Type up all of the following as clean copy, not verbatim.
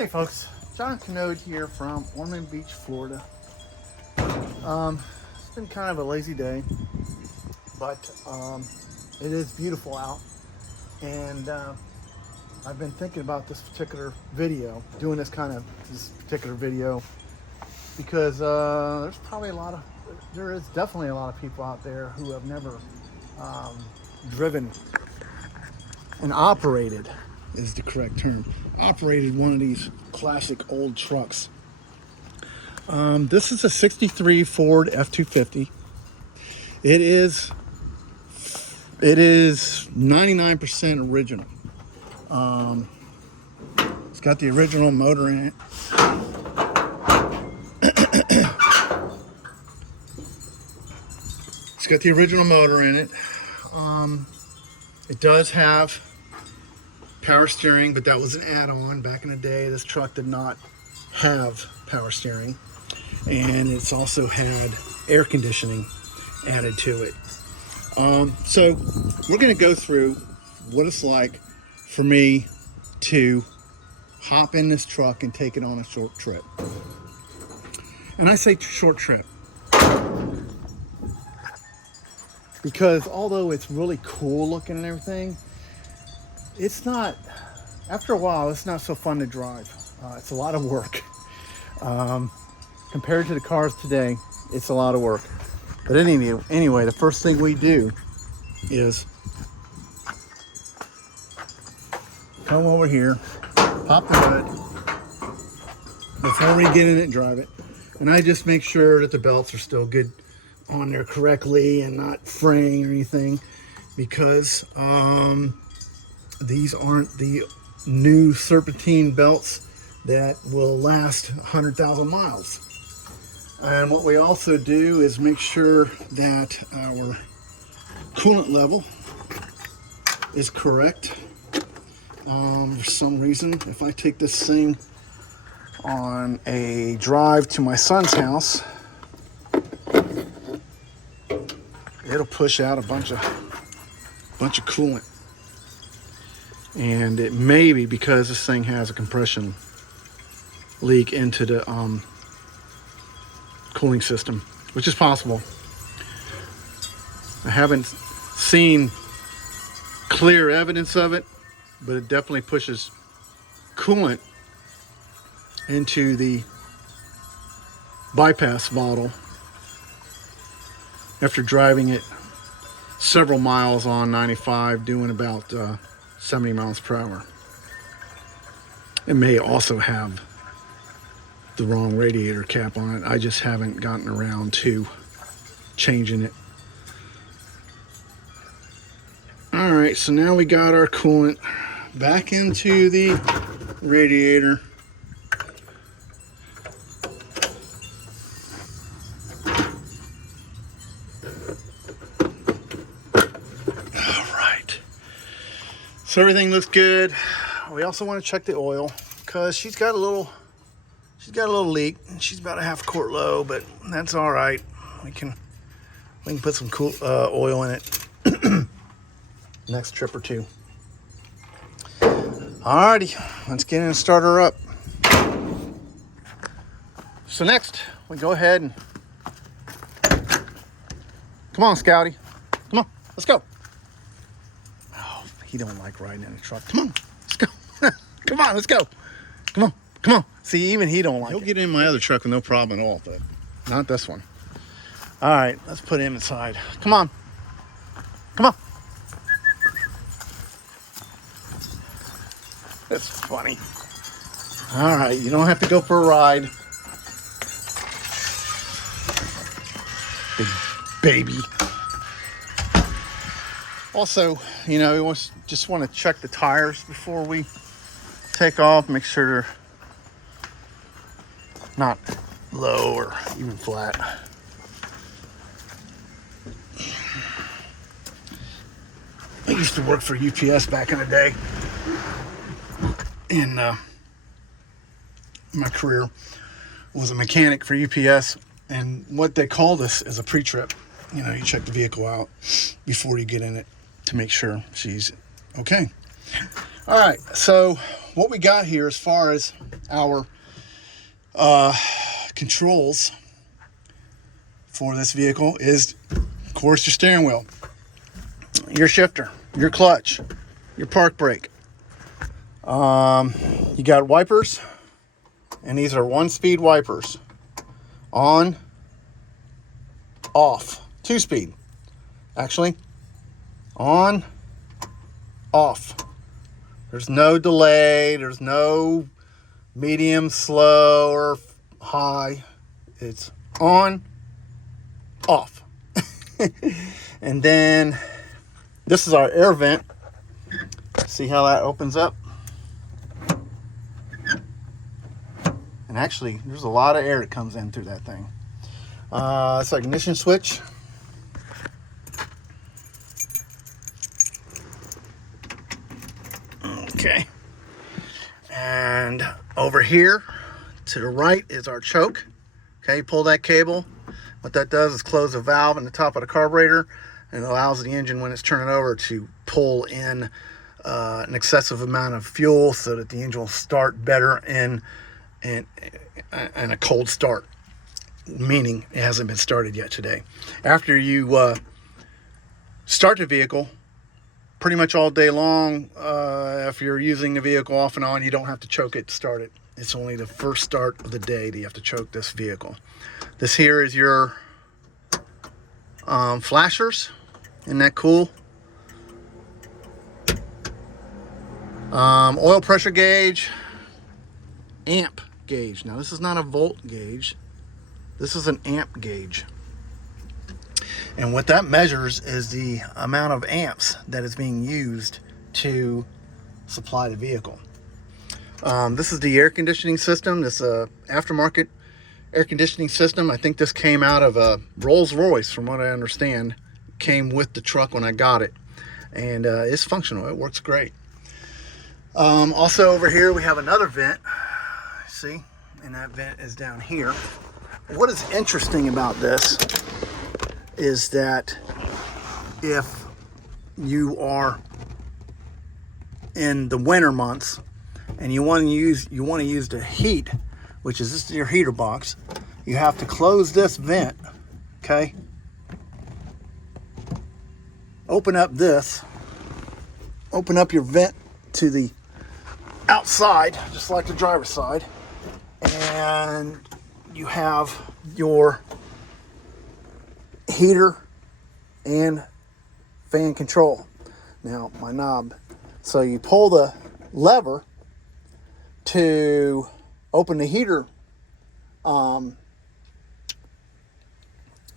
Hey folks, John Canode here from Ormond Beach, Florida. It's been kind of a lazy day, but it is beautiful out, and I've been thinking about this particular video, doing this particular video, because there is definitely a lot of people out there who have never driven and operated, is the correct term, operated one of these classic old trucks. This is a 63 Ford F250. It is 99% original. It's got the original motor in it. It's got the original motor in it. It does have power steering, but that was an add-on back in the day. This truck did not have power steering, and it's also had air conditioning added to it. So we're going to go through what it's like for me to hop in this truck and take it on a short trip. And I say short trip because although it's really cool looking and everything, it's not, after a while, it's not so fun to drive. It's a lot of work. Compared to the cars today, it's a lot of work. But anyway, the first thing we do is come over here, pop the hood before we get in it and drive it. And I just make sure that the belts are still good on there correctly and not fraying or anything, because these aren't the new serpentine belts that will last 100,000 miles. And what we also do is make sure that our coolant level is correct. For some reason, if I take this thing on a drive to my son's house, it'll push out a bunch of coolant. And it may be because this thing has a compression leak into the cooling system, which is possible. I haven't seen clear evidence of it, but it definitely pushes coolant into the bypass bottle after driving it several miles on 95, doing about 70 miles per hour. It may also have the wrong radiator cap on it. I just haven't gotten around to changing it. All right, so now we got our coolant back into the radiator. All right, so everything looks good. We also want to check the oil because she's got a little leak. She's about a half quart low, but that's all right. We can put some cool oil in it next trip or two. Alrighty, let's get in and start her up. So next, we go ahead and come on, Scouty. Come on, let's go. Oh, he don't like riding in a truck. Come on, let's go. Come on, let's go. Come on. Come on. See, even he don't like it. He'll get in my other truck with no problem at all, but not this one. All right, let's put him inside. Come on. Come on. That's funny. All right, you don't have to go for a ride. Big baby. Also, we just want to check the tires before we take off, make sure they're not low or even flat. I used to work for UPS back in the day. In my career was a mechanic for UPS, and what they called us is a pre-trip. You check the vehicle out before you get in it to make sure she's okay. All right, so what we got here as far as our controls for this vehicle is, of course, your steering wheel, your shifter, your clutch, your park brake. You got wipers, and these are 1-speed wipers. On, off, 2-speed. Actually, on, off. There's no delay. There's no medium, slow, or high. It's on, off. And then this is our air vent. See how that opens up? And actually, there's a lot of air that comes in through that thing. It's like ignition switch. Okay. And over here to the right is our choke. Okay, pull that cable. What that does is close a valve in the top of the carburetor, and it allows the engine, when it's turning over, to pull in an excessive amount of fuel so that the engine will start better in a cold start, meaning it hasn't been started yet today. After you start the vehicle, pretty much all day long, if you're using the vehicle off and on, you don't have to choke it to start it. It's only the first start of the day that you have to choke this vehicle. This here is your flashers. Isn't that cool? Oil pressure gauge, amp gauge. Now this is not a volt gauge. This is an amp gauge. And what that measures is the amount of amps that is being used to supply the vehicle. This is the air conditioning system. This aftermarket air conditioning system. I think this came out of a Rolls-Royce, from what I understand. Came with the truck when I got it. And it's functional. It works great. Also over here we have another vent. See? And that vent is down here. What is interesting about this is that if you are in the winter months and you want to use the heat, which is, this is your heater box, you have to close this vent. Okay, open up your vent to the outside, just like the driver's side, and you have your heater and fan control. Now my knob, so you pull the lever to open the heater,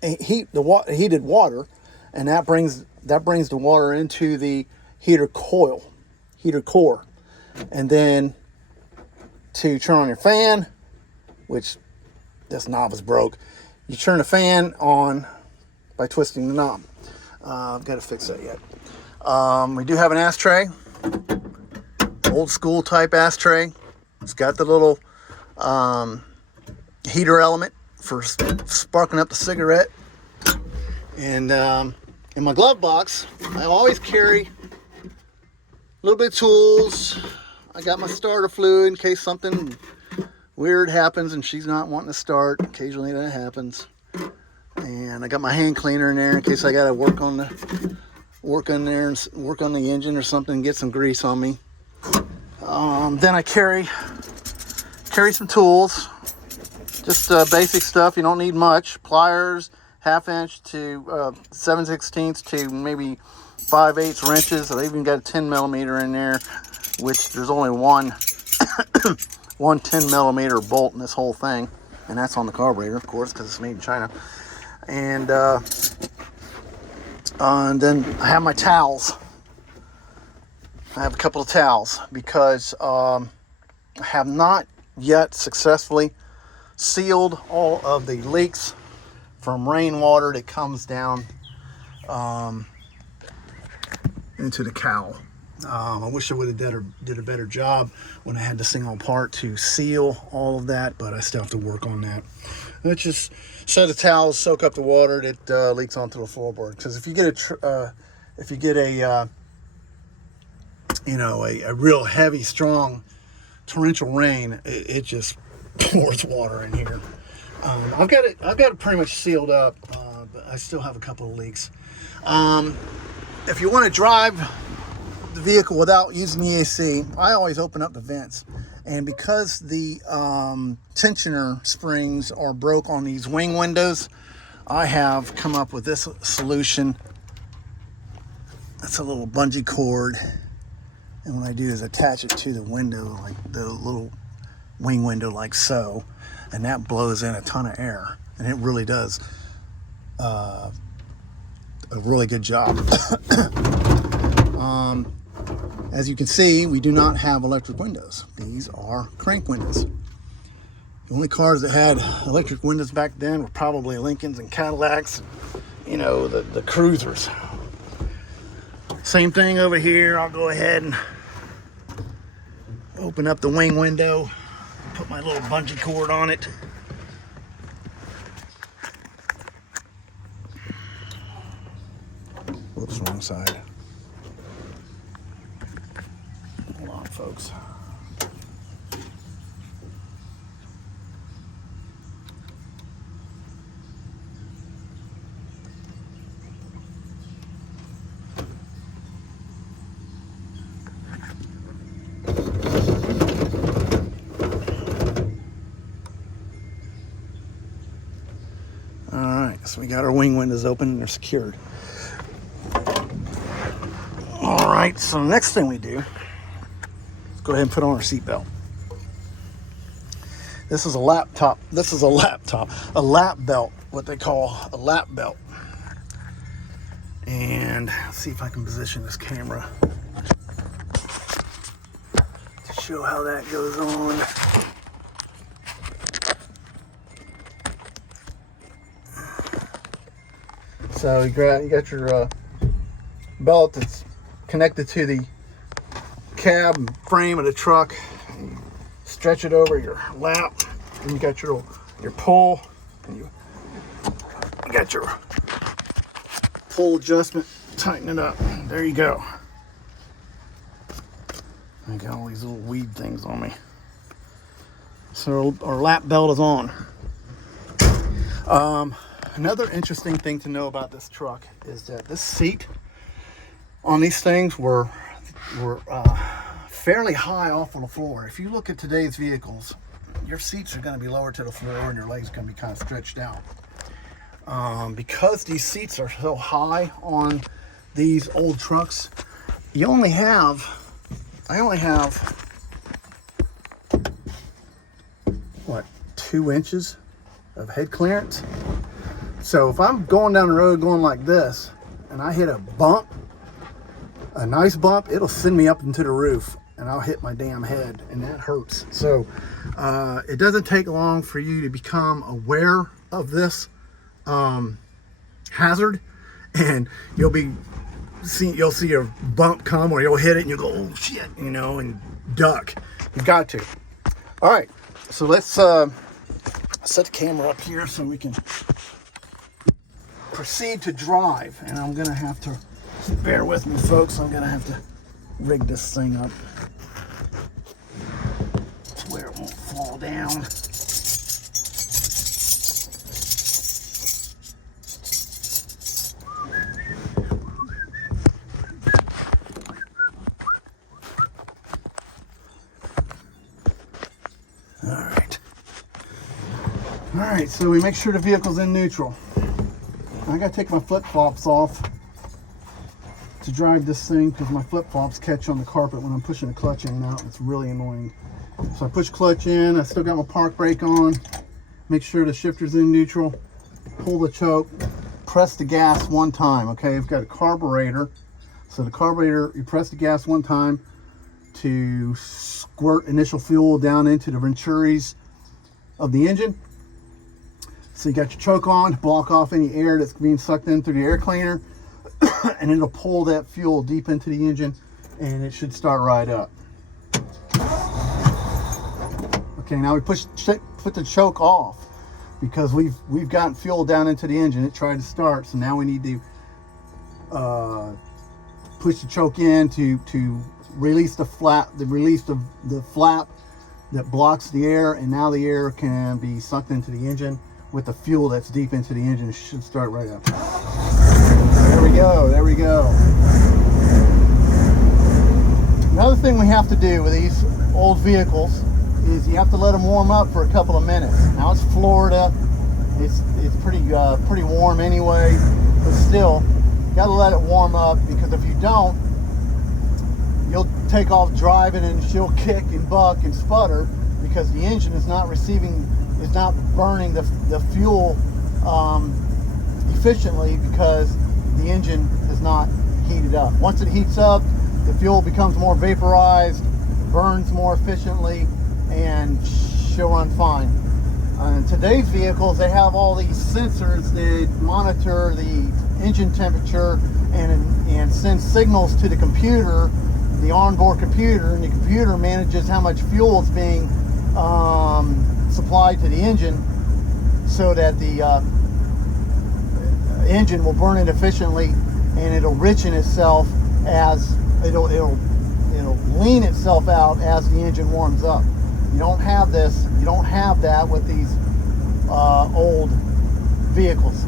heated water, and that brings the water into the heater core, and then to turn on your fan, which this knob is broke. You turn the fan on by twisting the knob. I've got to fix that yet. We do have an ashtray, old school type ashtray. It's got the little heater element for sparking up the cigarette. And in my glove box, I always carry a little bit of tools. I got my starter fluid in case something weird happens and she's not wanting to start. Occasionally that happens. And I got my hand cleaner in there in case I got to work on the engine or something, get some grease on me. Then I carry some tools, just basic stuff. You don't need much. Pliers, 1/2 inch to 7/16 to maybe 5/8 wrenches. I've even got a 10 millimeter in there, which there's only one 10 millimeter bolt in this whole thing, and that's on the carburetor, of course, because it's made in China. And then I have my towels. I have a couple of towels because I have not yet successfully sealed all of the leaks from rainwater that comes down into the cowl. I wish I would have did a better job when I had this thing all apart to seal all of that, but I still have to work on that. Let's just set the towels, soak up the water that leaks onto the floorboard. Because if you get a real heavy, strong torrential rain, it just pours water in here. I've got it pretty much sealed up, but I still have a couple of leaks. If you want to drive the vehicle without using the AC, I always open up the vents. And because the tensioner springs are broke on these wing windows, I have come up with this solution. It's a little bungee cord, and what I do is attach it to the window, like the little wing window, like so, and that blows in a ton of air, and it really does a really good job. As you can see, we do not have electric windows. These are crank windows. The only cars that had electric windows back then were probably Lincolns and Cadillacs, you know, the cruisers. Same thing over here. I'll go ahead and open up the wing window, put my little bungee cord on it. Whoops, wrong side. Hold on, folks. Alright, so we got our wing windows open and they're secured. Alright, so the next thing we do, let's go ahead and put on our seatbelt. This is a lap belt, what they call a lap belt. And let's see if I can position this camera to show how that goes on. So you got your belt that's connected to the cab frame of the truck. You stretch it over your lap, and you got your pull, and you got your pull adjustment. Tighten it up. There you go. I got all these little weed things on me. So our lap belt is on. Another interesting thing to know about this truck is that this seat on these things were fairly high off of the floor. If you look at today's vehicles, your seats are going to be lower to the floor and your legs are going to be kind of stretched out. Because these seats are so high on these old trucks, I only have what, 2 inches of head clearance. So if I'm going down the road going like this and I hit a bump, a nice bump, it'll send me up into the roof and I'll hit my damn head, and that hurts. So it doesn't take long for you to become aware of this hazard, and you'll see a bump come, or you'll hit it and you'll go, oh shit, you know, and duck. You've got to. All right, so let's set the camera up here so we can proceed to drive. And I'm gonna have to, bear with me folks, I'm gonna have to rig this thing up to where it won't fall down. All right, so we make sure the vehicle's in neutral. I gotta take my flip-flops off to drive this thing because my flip-flops catch on the carpet when I'm pushing the clutch in and out. It's really annoying. So I push clutch in, I still got my park brake on, make sure the shifter's in neutral, pull the choke, press the gas one time, okay? I've got a carburetor. So the carburetor, you press the gas one time to squirt initial fuel down into the venturis of the engine. So you got your choke on to block off any air that's being sucked in through the air cleaner, and it'll pull that fuel deep into the engine, and it should start right up. Okay, now we put the choke off because we've gotten fuel down into the engine. It tried to start, so now we need to push the choke in to release the flap, the flap that blocks the air, and now the air can be sucked into the engine with the fuel that's deep into the engine. It should start right up. There we go, there we go. Another thing we have to do with these old vehicles is you have to let them warm up for a couple of minutes. Now it's Florida, it's pretty warm anyway, but still, you gotta let it warm up, because if you don't, you'll take off driving and she'll kick and buck and sputter because the engine is not burning the fuel efficiently, because the engine is not heated up. Once it heats up, the fuel becomes more vaporized, burns more efficiently, and she'll run fine. Today's vehicles, they have all these sensors that monitor the engine temperature and send signals to the computer, the onboard computer, and the computer manages how much fuel is being supplied to the engine, so that the engine will burn it efficiently, and it'll richen itself as it'll lean itself out as the engine warms up. You don't have this. You don't have that with these old vehicles.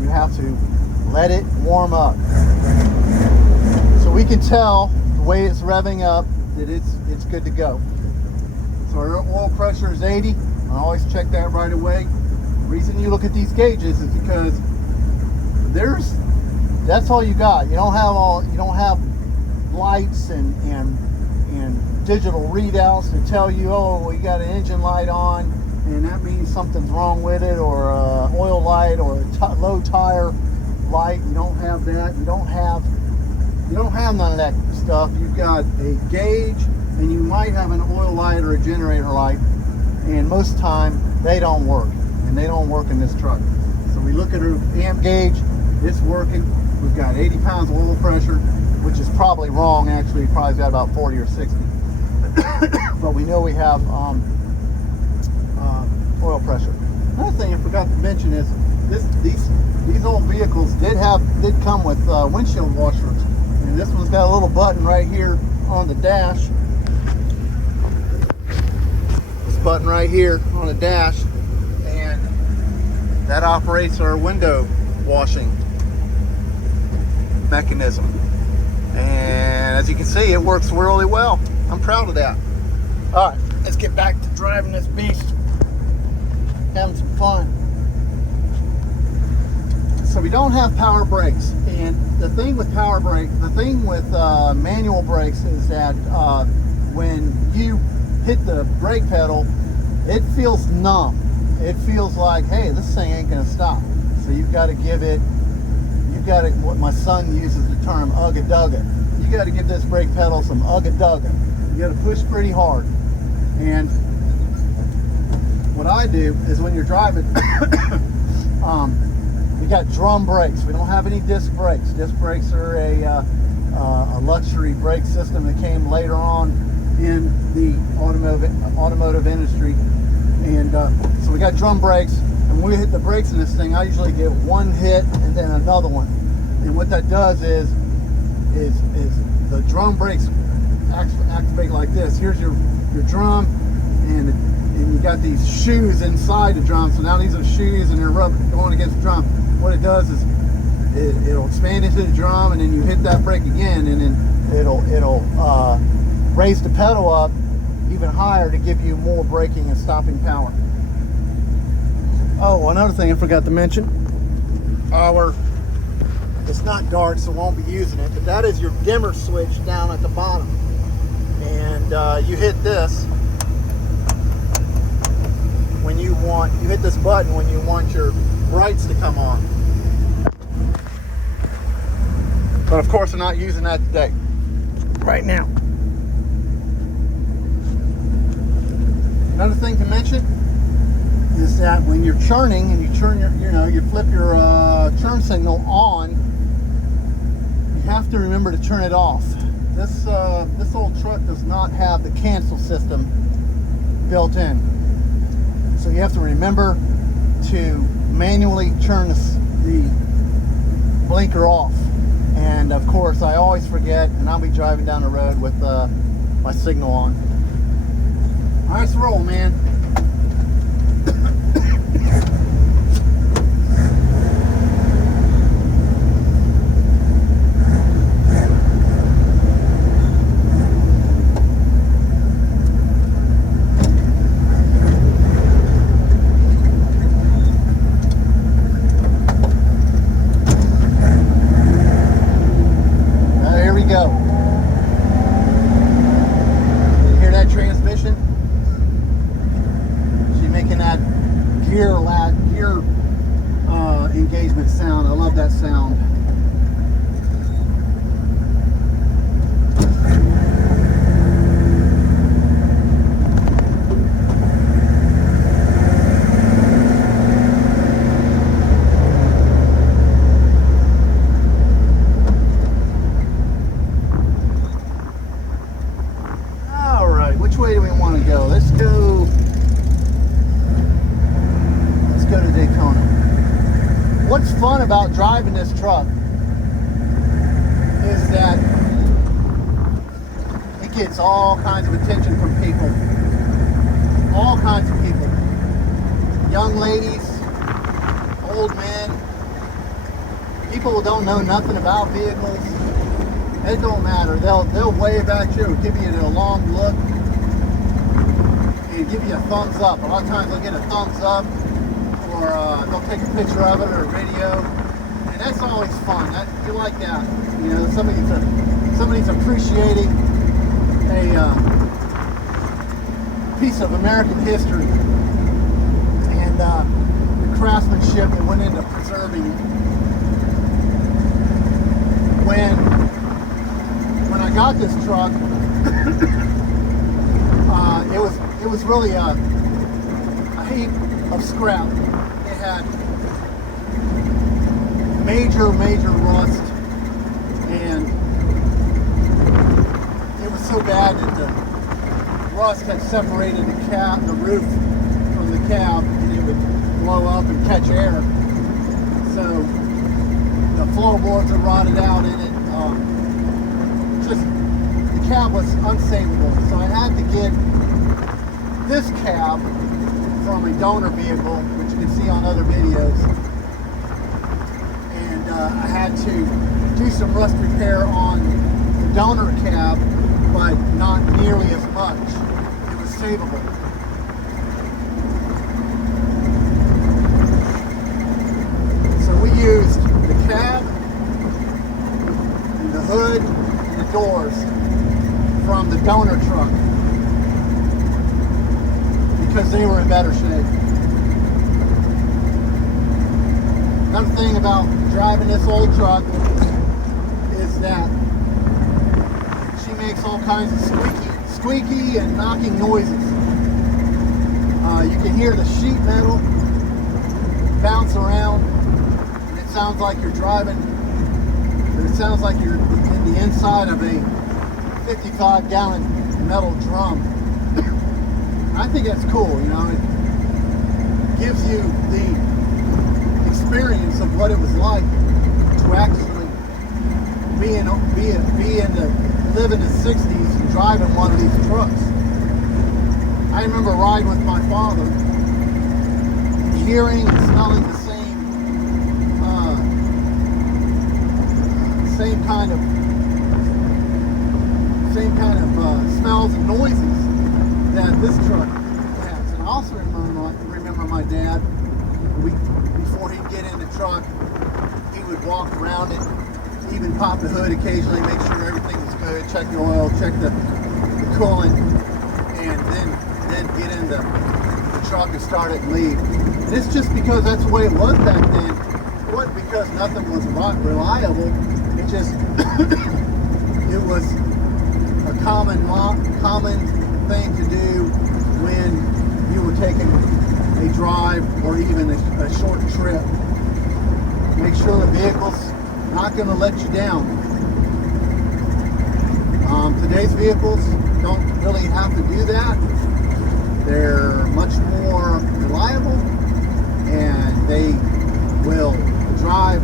You have to let it warm up. So we can tell the way it's revving up that it's good to go. So our oil pressure is 80. I always check that right away. The reason you look at these gauges is because that's all you got. You don't have lights and digital readouts to tell you, oh, we got an engine light on and that means something's wrong with it, or a oil light, or a low tire light. You don't have that. You don't have none of that stuff. You've got a gauge, and you might have an oil light or a generator light, and most of the time they don't work, and they don't work in this truck. So we look at our amp gauge. It's working. We've got 80 pounds of oil pressure, which is probably wrong. Actually, probably got about 40 or 60. But we know we have oil pressure. Another thing I forgot to mention is these old vehicles did come with windshield washers, and this one's got a little button right here on the dash. This button right here on the dash, and that operates our window washing mechanism. And as you can see, it works really well. I'm proud of that. All right, let's get back to driving this beast. Having some fun. So we don't have power brakes, and the thing with manual brakes is that when you hit the brake pedal, it feels numb. It feels like, hey, this thing ain't gonna stop. So you've got to what my son uses the term ugga-dugga. You got to give this brake pedal some ugga-dugga. You got to push pretty hard. And what I do is, when you're driving, we got drum brakes. We don't have any disc brakes. Disc brakes are a luxury brake system that came later on in the automotive industry. And so we got drum brakes. And when we hit the brakes in this thing, I usually get one hit and then another one. And what that does is the drum brakes activate like this. Here's your drum, and you got these shoes inside the drum. So now these are shoes, and they're going against the drum. What it does is it'll expand into the drum, and then you hit that brake again, and then it'll raise the pedal up even higher to give you more braking and stopping power. Oh, another thing I forgot to mention. It's not dark, so won't be using it, but that is your dimmer switch down at the bottom. And you hit this when you hit this button when you want your brights to come on. But of course, I'm not using that today, right now. Another thing to mention is that when you're churning and you turn you flip your churn signal on, you have to remember to turn it off. This old truck does not have the cancel system built in, so you have to remember to manually turn the blinker off. And of course, I always forget, and I'll be driving down the road with my signal on. Nice roll, man. Here we go. You hear that transmission? Making that gear engagement sound. I love that sound. All right, which way do we want to go? Let's go to Daytona. What's fun about driving this truck is that it gets all kinds of attention from people. All kinds of people. Young ladies, old men, people who don't know nothing about vehicles. It don't matter. They'll wave at you, give you a long look, and give you a thumbs up. A lot of times they'll get a thumbs up, or they'll take a picture of it or a video, and that's always fun. You like that, you know, somebody's appreciating a piece of American history and the craftsmanship that went into preserving it. When I got this truck, it was really a heap of scrap. It had major rust, and it was so bad that the rust had separated the roof from the cab, and it would blow up and catch air. So the floorboards are rotted out in it. The cab was unsavable, so I had to get this cab from a donor vehicle, which you can see on other videos, and I had to do some rust repair on the donor cab, but not nearly as much. It was savable. So we used the cab, and the hood, and the doors from the donor truck because they were in better shape. Another thing about driving this old truck is that she makes all kinds of squeaky and knocking noises. You can hear the sheet metal bounce around, and it sounds like you're driving, it sounds like you're in the inside of a 55-gallon metal drum. I think that's cool, you know. It gives you the experience of what it was like to actually live in the 60s and driving one of these trucks. I remember riding with my father, hearing and smelling the same kind of smells and noises that this truck has. And I also remember my dad, before he'd get in the truck, he would walk around it, even pop the hood occasionally, make sure everything was good, check the oil, check the coolant, and then get in the truck and start it and leave. And it's just because that's the way it was back then. It wasn't because nothing was reliable. It just it was a common thing to do when you were taking a drive or even a short trip. Make sure the vehicle's not going to let you down. Today's vehicles don't really have to do that. They're much more reliable, and they will drive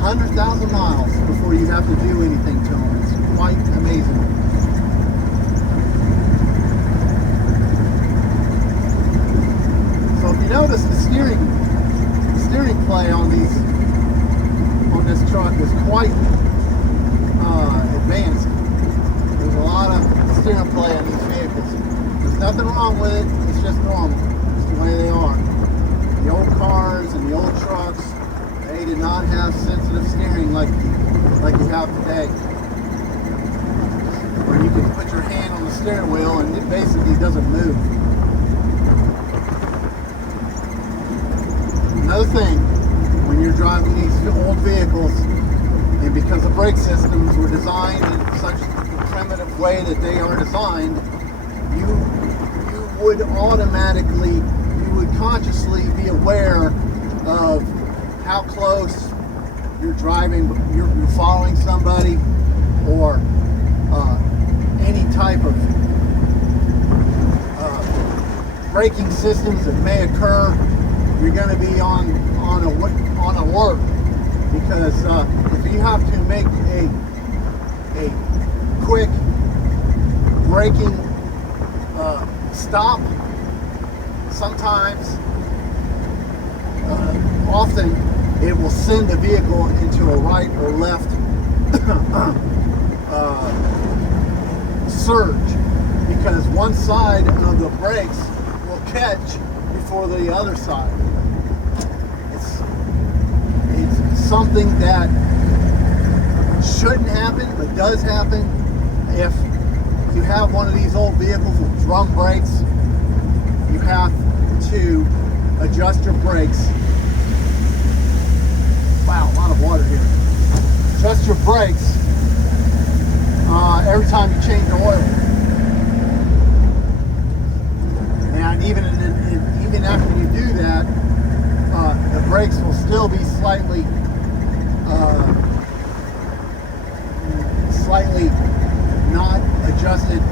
100,000 miles before you have to do anything to them. It's quite amazing. steering play on this truck is quite advanced. There's a lot of steering play on these vehicles. There's nothing wrong with it. It's just normal. It's the way they are. The old cars and the old trucks, they did not have sensitive steering like you have today. Where you can put your hand on the steering wheel and it basically doesn't move. Another thing, when you're driving these old vehicles, and because the brake systems were designed in such a primitive way that they are designed, you would consciously be aware of how close you're driving, you're following somebody, or any type of braking systems that may occur. You're going to be on alert, because if you have to make a quick braking stop, sometimes, often, it will send the vehicle into a right or left surge, because one side of the brakes will catch before the other side. It's something that shouldn't happen, but does happen. If you have one of these old vehicles with drum brakes, you have to adjust your brakes. Wow, a lot of water here. Adjust your brakes every time you change the oil. And even after you do that, the brakes will still be slightly not adjusted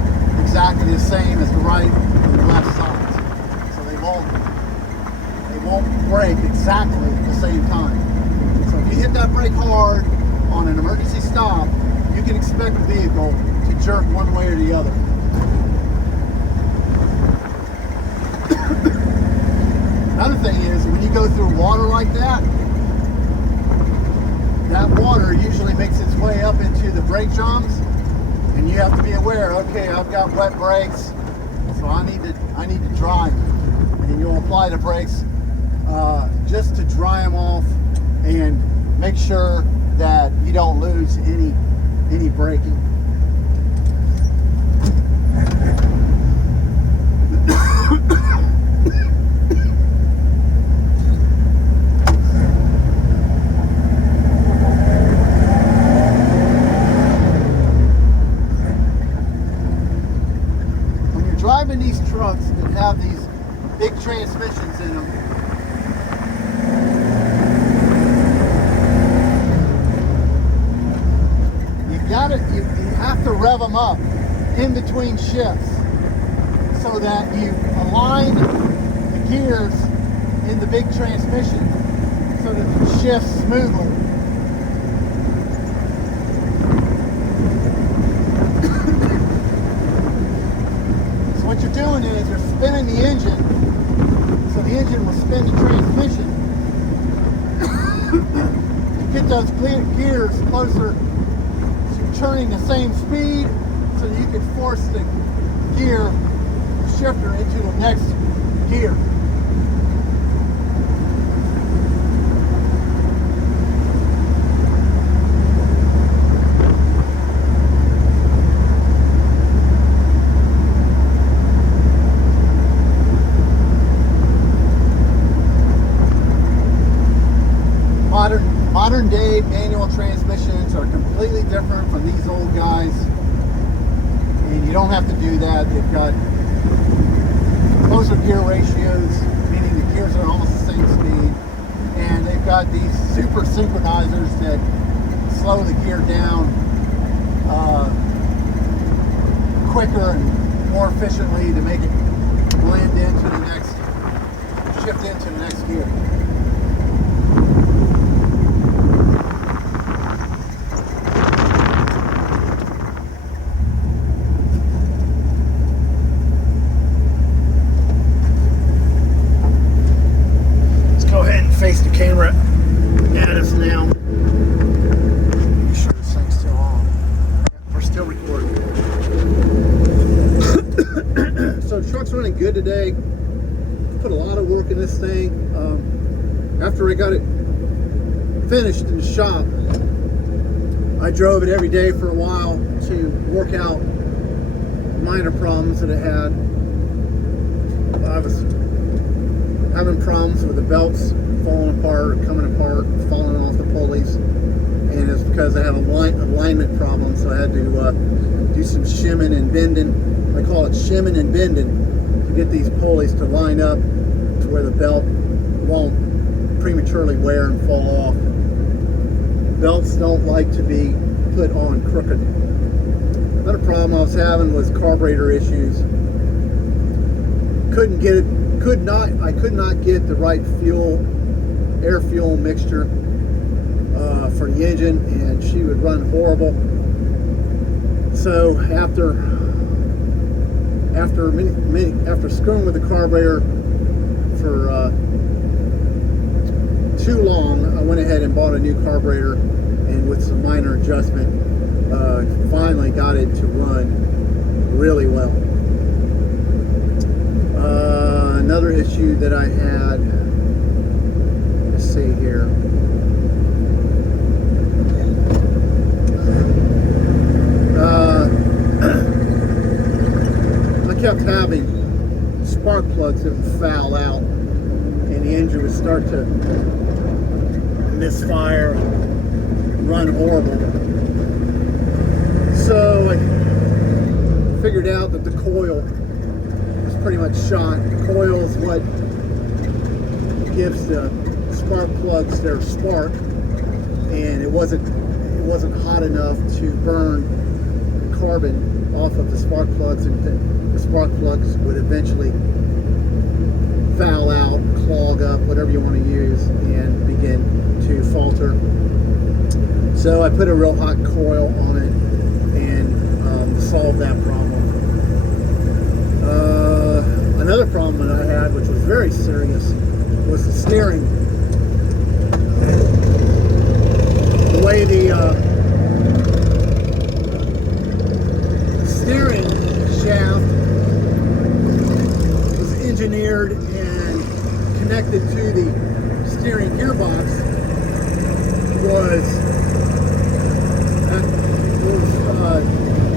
exactly the same as the right and the left sides. So they won't brake exactly at the same time. So if you hit that brake hard on an emergency stop, you can expect the vehicle to jerk one way or the other. Another thing is, when you go through water like that, that water usually makes its way up into the brake drums, and you have to be aware, okay, I've got wet brakes, so I need to dry them. And you'll apply the brakes just to dry them off and make sure that you don't lose any braking. When you're driving these trucks that have these big transmissions in them, you have to rev them up in between shifts so that you align the gears in the big transmission so that it shifts smoothly. So what you're doing is you're spinning the engine, so the engine will spin the transmission and get those gears closer, turning the same speed, so you can force the gear shifter into the next gear. Modern day manual transmissions are completely different from these old guys, and you don't have to do that. They've got closer gear ratios, meaning the gears are almost the same speed, and they've got these super synchronizers that slow the gear down quicker and more efficiently to make it blend into the next, shift into the next gear. running good today. Put a lot of work in this thing. After I got it finished in the shop, I drove it every day for a while to work out minor problems that it had. I was having problems with the belts falling apart, coming apart, falling off the pulleys, and it's because I have alignment problems. So I had to do some shimming and bending. I call it shimming and bending to get these pulleys to line up to where the belt won't prematurely wear and fall off. Belts don't like to be put on crooked. Another problem I was having was carburetor issues. I could not get the right air fuel mixture for the engine, and she would run horrible. So after screwing with the carburetor for too long, I went ahead and bought a new carburetor, and with some minor adjustment, finally got it to run really well. Another issue that I had, let's see here. I kept having spark plugs that would foul out, and the engine would start to misfire and run horrible. So I figured out that the coil was pretty much shot. The coil is what gives the spark plugs their spark, and it wasn't hot enough to burn the carbon off of the spark plugs, and the spark plugs would eventually foul out, clog up, whatever you want to use, and begin to falter. So I put a real hot coil on it and solved that problem. Another problem that I had, which was very serious, was the steering. The way the steering shaft was engineered and connected to the steering gearbox was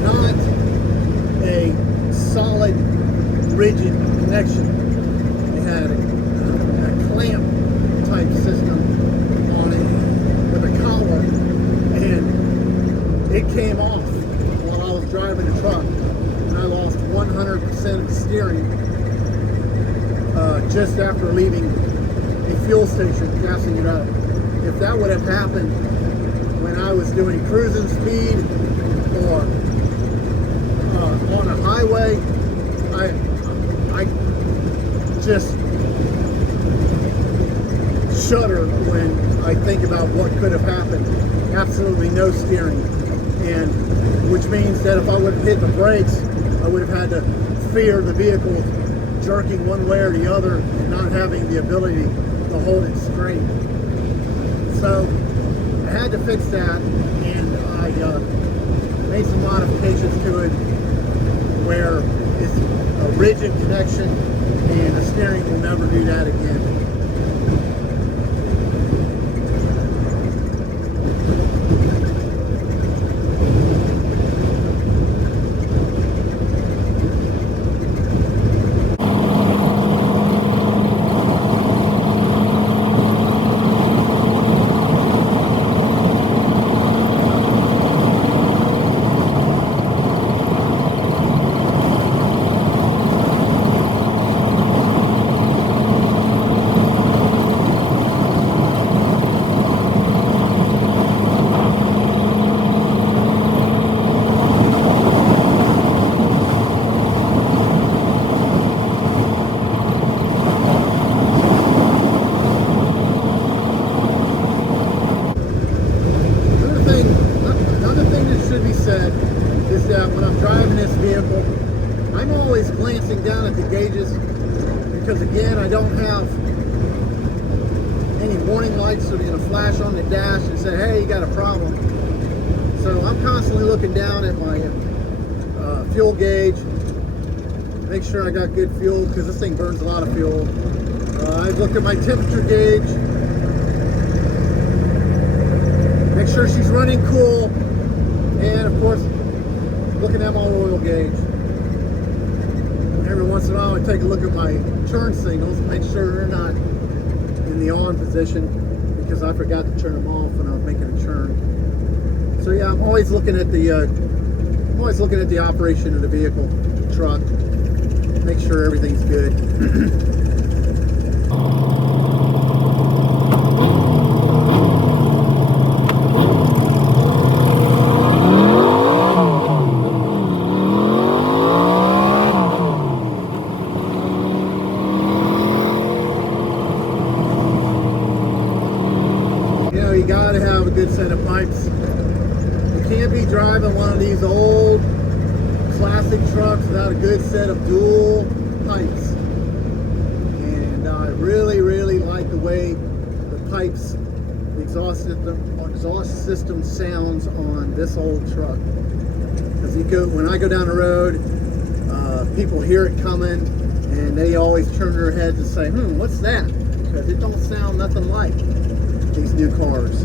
not a solid, rigid connection. It had a clamp type system on it with a collar, and it came off while I was driving the truck, and I lost 100% of the steering just after leaving a fuel station, gassing it up. If that would have happened when I was doing cruising speed or on a highway, I just shudder when I think about what could have happened. Absolutely no steering, and which means that if I would have hit the brakes, I would have had to fear the vehicle jerking one way or the other and not having the ability to hold it straight. So I had to fix that, and I made some modifications to it where it's a rigid connection, and the steering will never do that again. Is that when I'm driving this vehicle, I'm always glancing down at the gauges because, again, I don't have any warning lights that are going to flash on the dash and say, hey, you got a problem. So I'm constantly looking down at my fuel gauge, Make sure I got good fuel because this thing burns a lot of fuel. I've looked at my temperature gauge. Make sure she's running cool. And of course, looking at my oil gauge. Every once in a while I take a look at my turn signals, make sure they're not in the on position because I forgot to turn them off when I was making a turn. So yeah, I'm always looking at the operation of the vehicle, the truck, make sure everything's good. You gotta have a good set of pipes. You can't be driving one of these old classic trucks without a good set of dual pipes. And I really like the way the pipes, the exhaust system sounds on this old truck. Because when I go down the road, people hear it coming and they always turn their heads and say, what's that? Because it don't sound nothing like these new cars.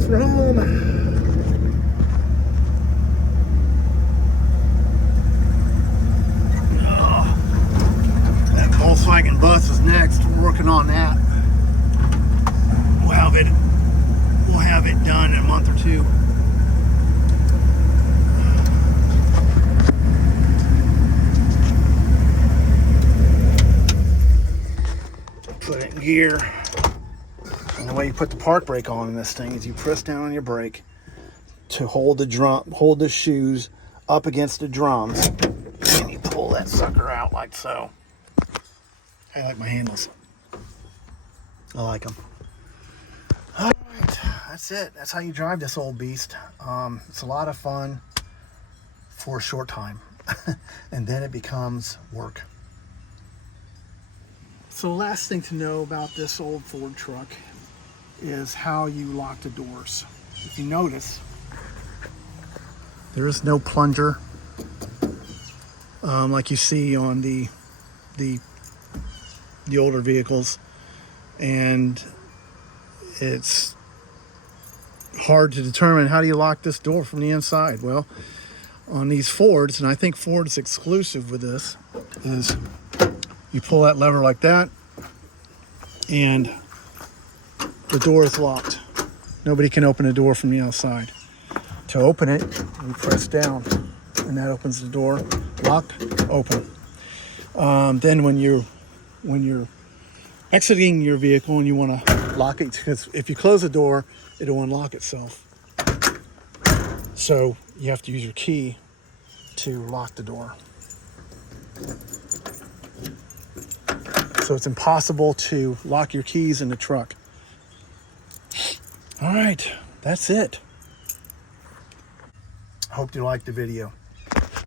Look for home. That Volkswagen bus is next. We're working on that. We'll have it done in a month or two. Put it in gear. And the way you put the park brake on in this thing is you press down on your brake to hold the shoes up against the drums, and you pull that sucker out like so. I like my handles. I like them. All right, that's it. That's how you drive this old beast. It's a lot of fun for a short time, and then it becomes work. So the last thing to know about this old Ford truck is how you lock the doors. If you notice, there is no plunger like you see on the older vehicles, and it's hard to determine how do you lock this door from the inside. Well, on these Fords, and I think Ford is exclusive with this, is you pull that lever like that, and the door is locked. Nobody can open the door from the outside. To open it, you press down, and that opens the door. Locked, open. Then when you're exiting your vehicle and you want to lock it, because if you close the door, it'll unlock itself. So you have to use your key to lock the door. So it's impossible to lock your keys in the truck. All right, that's it. I hope you liked the video.